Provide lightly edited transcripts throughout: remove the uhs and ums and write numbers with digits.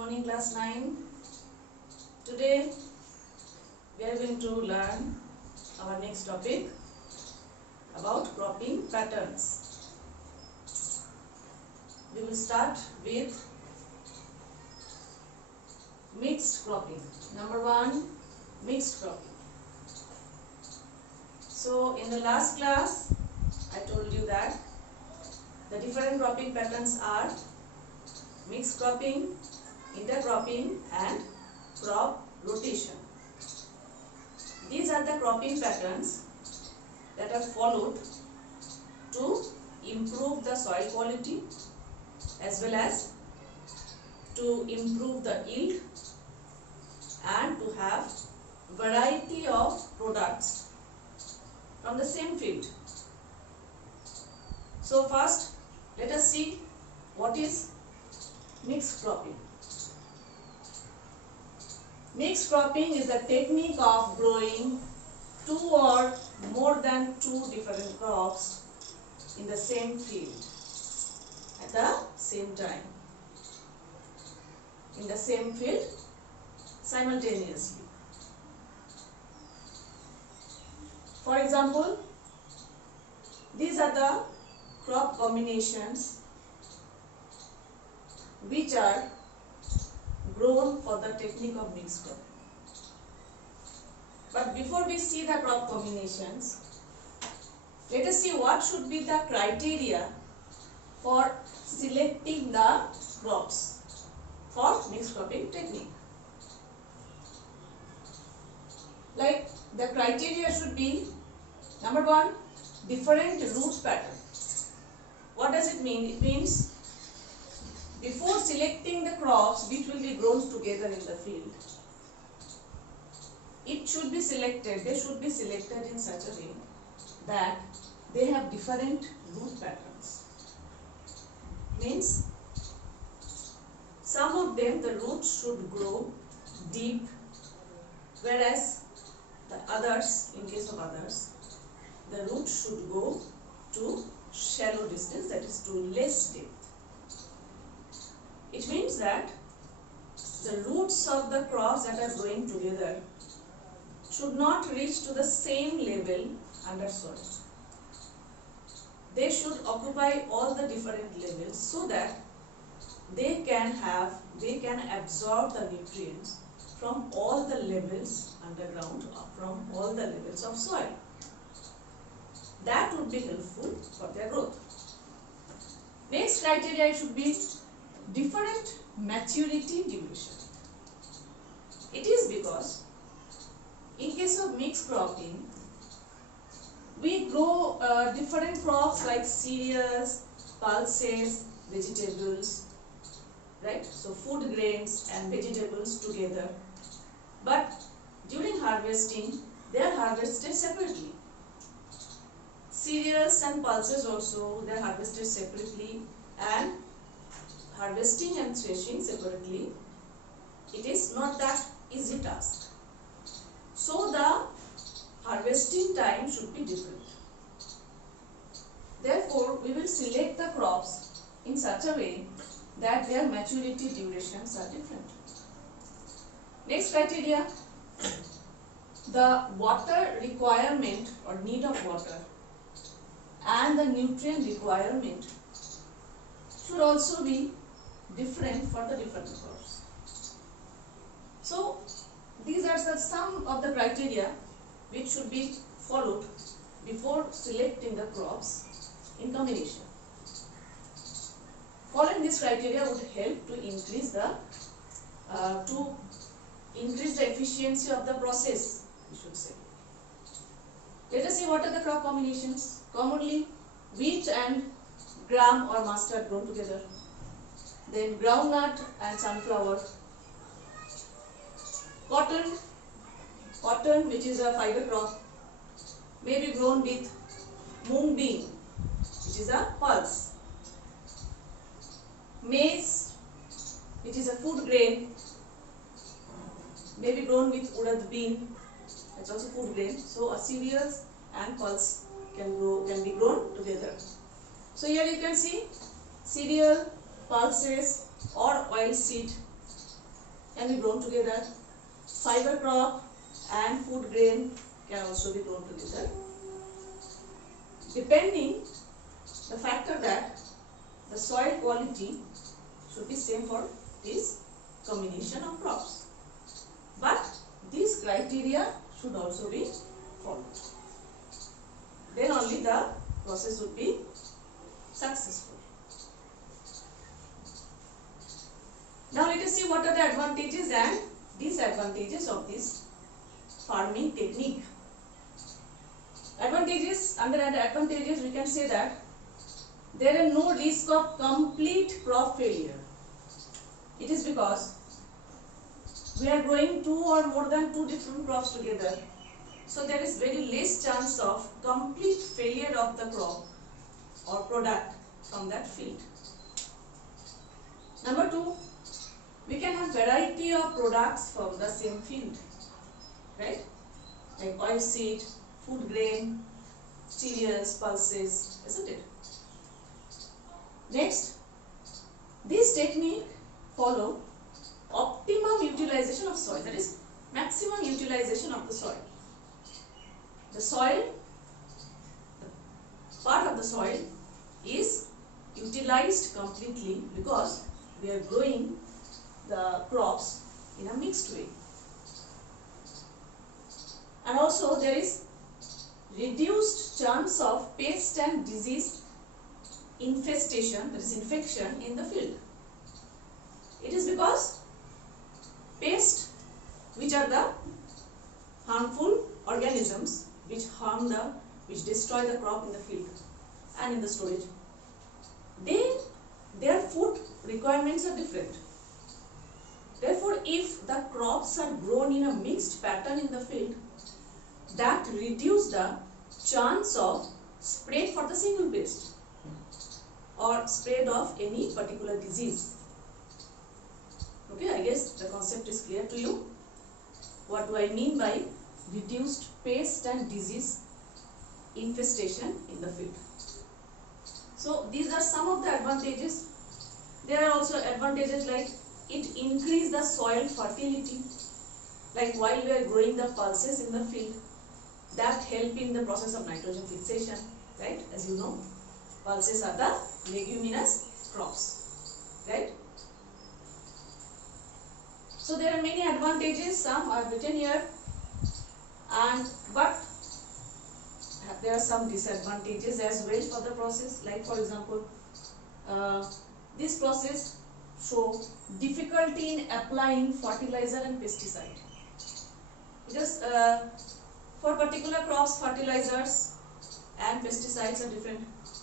morning class 9. Today we are going to learn our next topic about cropping patterns. We will start with mixed cropping. Number 1, mixed cropping. So in the last class I told you that the different cropping patterns are mixed cropping, intercropping and crop rotation. These are the cropping patterns that are followed to improve the soil quality as well as to improve the yield and to have variety of products from the same field. So first let us see what is mixed cropping. Mixed cropping is the technique of growing 2 or more than 2 different crops in the same field at the same time, in the same field simultaneously. For example, these are the crop combinations which are grown for the technique of mixed cropping. But before we see the crop combinations, let us see what should be the criteria for selecting the crops for mixed cropping technique. Like the criteria should be, number 1, different root pattern. What does it mean? It means before selecting the crops which will be grown together in the field, it should be selected, they should be selected in such a way that they have different root patterns. Means some of them the roots should grow deep, whereas the others, in case of others, the roots should go to shallow distance, that is to less depth. It means that the roots of the crops that are growing together should not reach to the same level under soil. They should occupy all the different levels so that they can absorb the nutrients from all the levels underground, from all the levels of soil. That would be helpful for their growth. Next criteria should be different maturity duration. It is because in case of mixed cropping, we grow different crops like cereals, pulses, vegetables, right? So food grains and vegetables together. But during harvesting, they are harvested separately. Cereals and pulses also, they are harvested separately, and harvesting and threshing separately, it is not that easy task. So the harvesting time should be different. Therefore, we will select the crops in such a way that their maturity durations are different. Next criteria, the water requirement or need of water and the nutrient requirement should also be different for the different crops. So these are some of the criteria which should be followed before selecting the crops in combination. Following this criteria would help to increase the efficiency of the process, we should say. Let us see what are the crop combinations. Commonly, wheat and gram or mustard grown together. Then groundnut and sunflower. Cotton, which is a fiber crop, may be grown with mung bean, which is a pulse. Maize, which is a food grain, may be grown with urad bean, that's also food grain. So cereals and pulse can be grown together. So here you can see cereal, pulses or oil seed can be grown together. Fiber crop and food grain can also be grown together, depending the factor that the soil quality should be same for this combination of crops. But these criteria should also be followed. Then only the process would be successful. Now let us see what are the advantages and disadvantages of this farming technique. Advantages, under advantages we can say that there is no risk of complete crop failure. It is because we are growing two or more than two different crops together. So there is very less chance of complete failure of the crop or product from that field. Number two, we can have variety of products from the same field, right? Like oilseed, food grain, cereals, pulses, isn't it? Next, this technique follow optimum utilization of soil, that is maximum utilization of the soil. The soil, the part of the soil is utilized completely because we are growing the crops in a mixed way. And also there is reduced chance of pest and disease infestation, that is infection in the field. It is because pests, which are the harmful organisms which destroy the crop in the field and in the storage, their food requirements are different. Therefore, if the crops are grown in a mixed pattern in the field, that reduces the chance of spread for the single pest or spread of any particular disease. Okay, I guess the concept is clear to you. What do I mean by reduced pest and disease infestation in the field? So these are some of the advantages. There are also advantages like it increases the soil fertility. Like while we are growing the pulses in the field, that help in the process of nitrogen fixation, right? As you know, pulses are the leguminous crops, right? So there are many advantages, some are written here, but there are some disadvantages as well for the process. Like for example, this process show difficulty in applying fertilizer and pesticide. Just for particular crops, fertilizers and pesticides are different.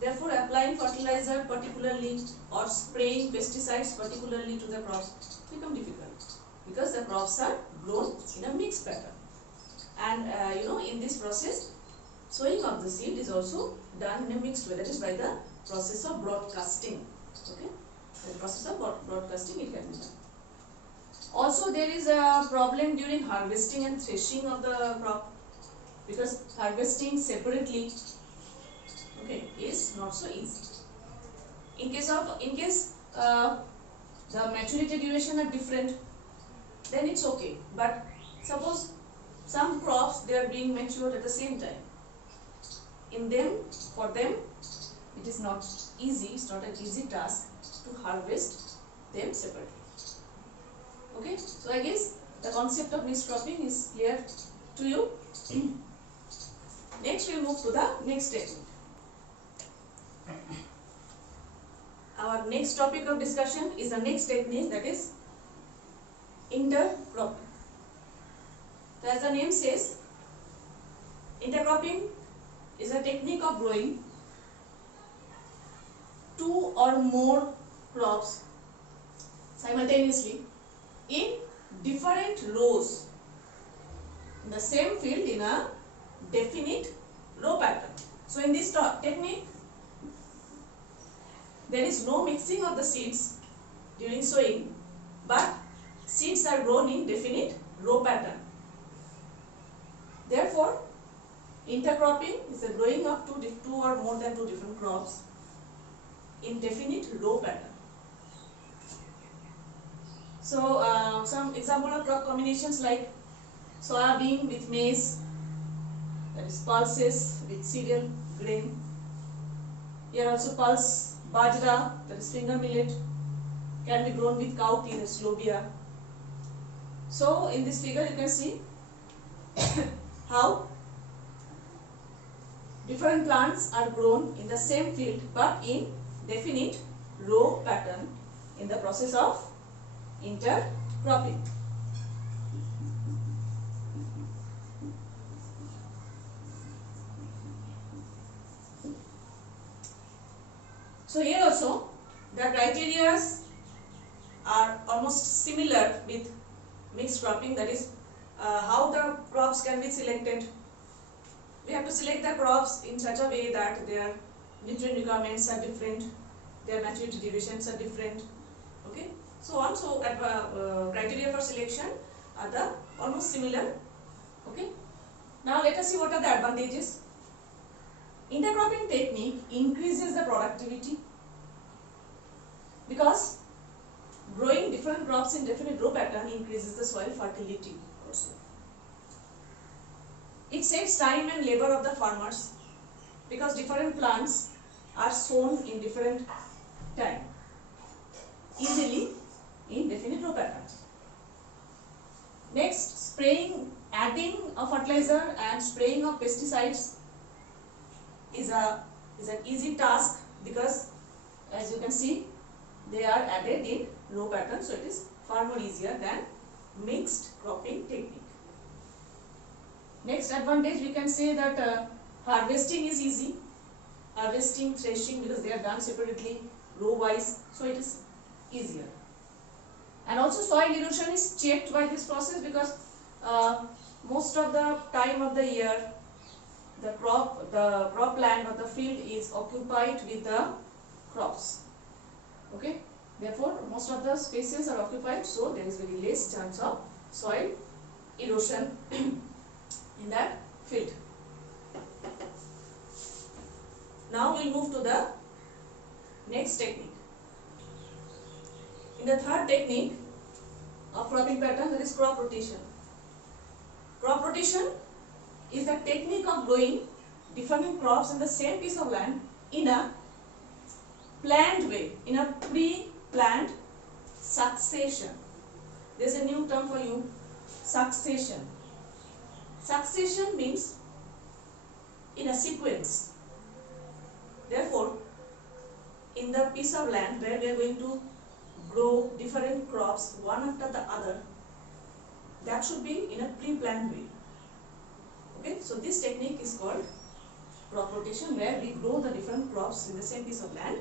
Therefore, applying fertilizer particularly or spraying pesticides particularly to the crops become difficult because the crops are grown in a mixed pattern. And in this process, sowing of the seed is also done in a mixed way, that is by the process of broadcasting. Okay, the process of broadcasting it can be done. Also, there is a problem during harvesting and threshing of the crop, because harvesting separately, okay, is not so easy. In case the maturity duration are different, then it's okay. But suppose some crops they are being matured at the same time. For them, it is not easy. It's not an easy task to harvest them separately. Okay, so I guess the concept of mixed cropping is clear to you. Next, we move to the next technique. Our next topic of discussion is the next technique, that is intercropping. So as the name says, intercropping is a technique of growing two or more crops simultaneously in different rows in the same field in a definite row pattern. So in this technique, there is no mixing of the seeds during sowing, but seeds are grown in definite row pattern. Therefore, intercropping is the growing of two or more than two different crops in definite row pattern. So some example of crop combinations like soybean with maize, that is pulses with cereal grain. Here also pulse bajra, that is finger millet, can be grown with cowpea, that is lobia. So in this figure you can see how different plants are grown in the same field but in definite row pattern in the process of intercropping. So here also the criteria are almost similar with mixed cropping, that is how the crops can be selected. We have to select the crops in such a way that their nutrient requirements are different, their maturity durations are different, okay, so on. So criteria for selection are the almost similar, okay. Now let us see what are the advantages. Intercropping technique increases the productivity because growing different crops in different row pattern increases the soil fertility also. It saves time and labor of the farmers because different plants are sown in different time, easily in definite row patterns. Next, adding of fertilizer and spraying of pesticides is an easy task because as you can see they are added in row pattern, so it is far more easier than mixed cropping technique. Next advantage, we can say that harvesting is easy, harvesting, threshing, because they are done separately row wise, so it is easier. And also soil erosion is checked by this process because most of the time of the year the crop land or the field is occupied with the crops, okay. Therefore most of the spaces are occupied, so there is very less chance of soil erosion in that field. Now we will move to the next technique. In the third technique of cropping pattern, that is crop rotation. Crop rotation is the technique of growing different crops in the same piece of land in a planned way, in a pre-planned succession. There is a new term for you, succession. Succession means in a sequence. Therefore, in the piece of land where we are going to grow different crops one after the other, that should be in a pre-planned way. Okay, so this technique is called crop rotation, where we grow the different crops in the same piece of land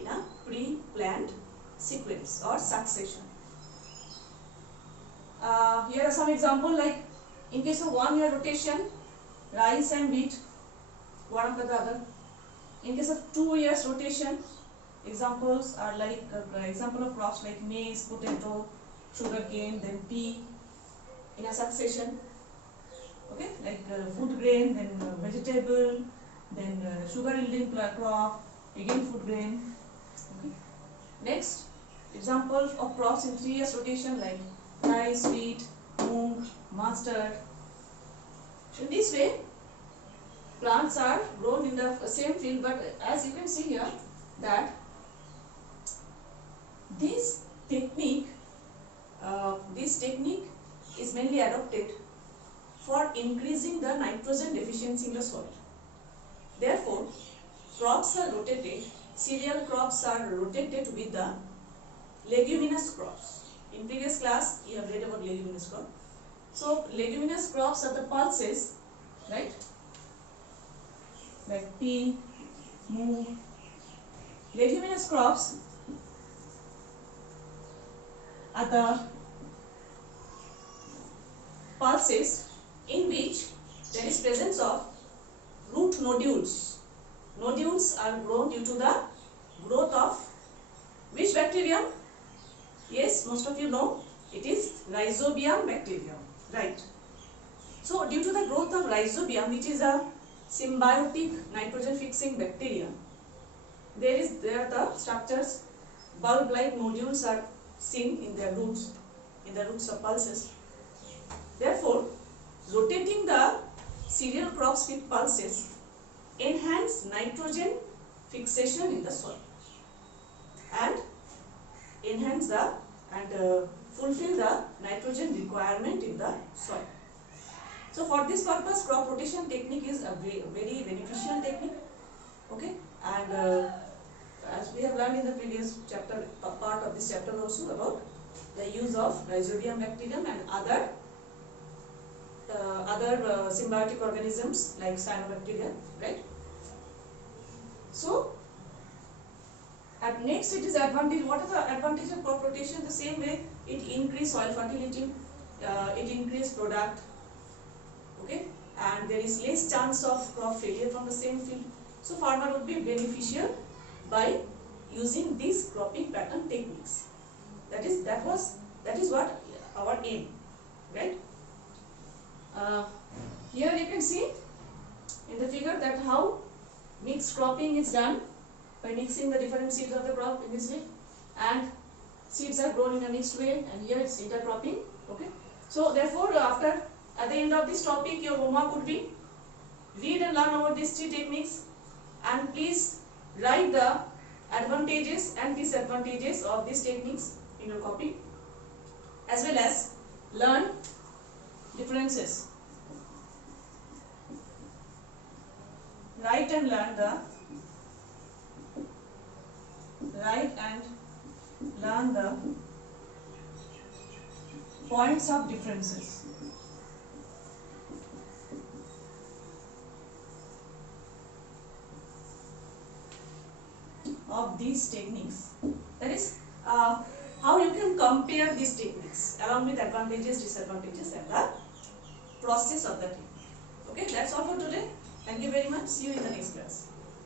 in a pre-planned sequence or succession. Here are some examples, like in case of 1 year rotation, rice and wheat one after the other. In case of 2 years rotation, examples are like example of crops like maize, potato, sugarcane, then pea in a succession. Okay, like food grain, then vegetable, then sugar yielding crop, again food grain. Okay. Next, examples of crops in 3 years rotation like rice, wheat, moong, mustard. In this way, plants are grown in the same field, but as you can see here that this technique is mainly adopted for increasing the nitrogen deficiency in the soil. Therefore, crops are rotated, cereal crops are rotated with the leguminous crops. In previous class, you have read about leguminous crop. So, leguminous crops are the pulses, right? Like pea, moong. Leguminous crops are the pulses in which there is presence of root nodules. Nodules are grown due to the growth of which bacterium? Yes, most of you know, it is Rhizobium bacterium, right? So, due to the growth of Rhizobium, which is a symbiotic nitrogen fixing bacterium, there are the structures, bulb like nodules are seen in their roots, of pulses. Therefore, rotating the cereal crops with pulses enhance nitrogen fixation in the soil and enhance the fulfill the nitrogen requirement in the soil. So for this purpose, crop rotation technique is a very beneficial technique. Okay, and as we have learned in the previous chapter, part of this chapter also, about the use of Rhizodium bacterium and other symbiotic organisms like cyanobacteria, right? So at next, it is advantage. What are the advantage of crop rotation? The same way, it increase soil fertility, it increase product, okay, and there is less chance of crop failure from the same field. So farmer would be beneficial by using these cropping pattern techniques. That is what our aim, right? Here you can see in the figure that how mixed cropping is done by mixing the different seeds of the crop in this way, and seeds are grown in a mixed way, and here it's intercropping. Okay, so therefore at the end of this topic, your homework would be read and learn about these three techniques, and please write the advantages and disadvantages of these techniques in your copy, as well as learn differences. Write and learn the points of differences of these techniques. That is how you can compare these techniques along with advantages, disadvantages, and the process of the technique. Okay, that's all for today. Thank you very much. See you in the next class.